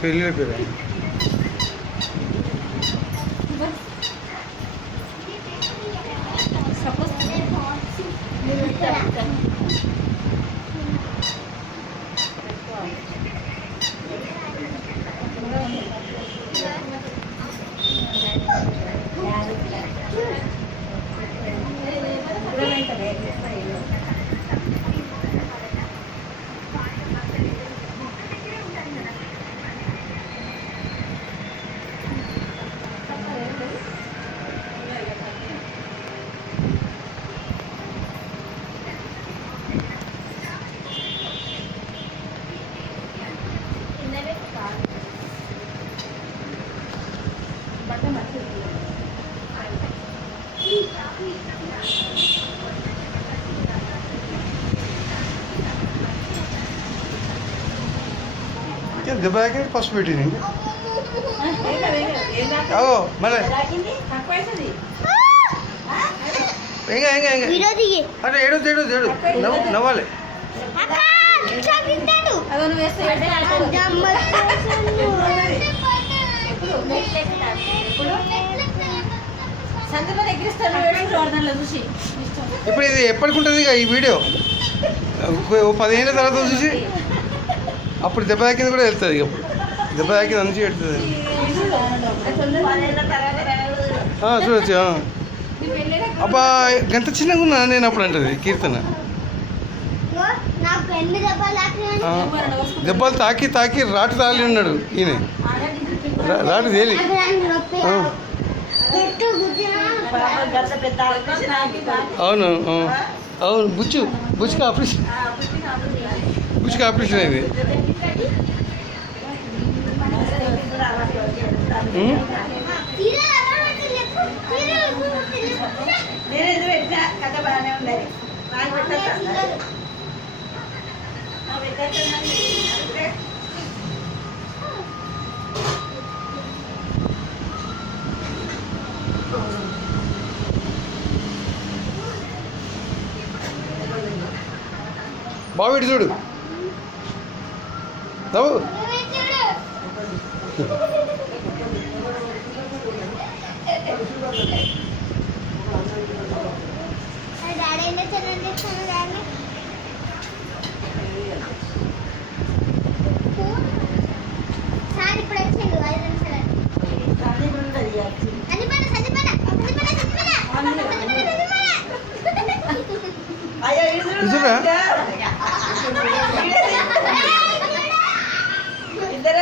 పెళ్ళి పేరు దెబ్బకి ఫస్ట్ పెట్టింది మళ్ళీ అరే ఏడు నవ్వాలి ఇప్పుడు ఇది ఎప్పటికుంటుంది ఇక ఈ వీడియో 10 ఏళ్ళ తర్వాత చూసి అప్పుడు దెబ్బ తాకింది కూడా వెళ్తుంది ఇక అప్పుడు దెబ్బ తాకింది నుంచి వెళ్తుంది చూడొచ్చు అబ్బా గంత చిన్నగా ఉన్నా నేను అప్పుడు అంటది కీర్తన దెబ్బలు తాకి రాటు తాలి ఉన్నాడు ఈయన రాటు తేలి అవును అవును బుచ్చుకి ఆపరేషన్ అయింది బావిడి చూడు నవ్వు ఇద్దరు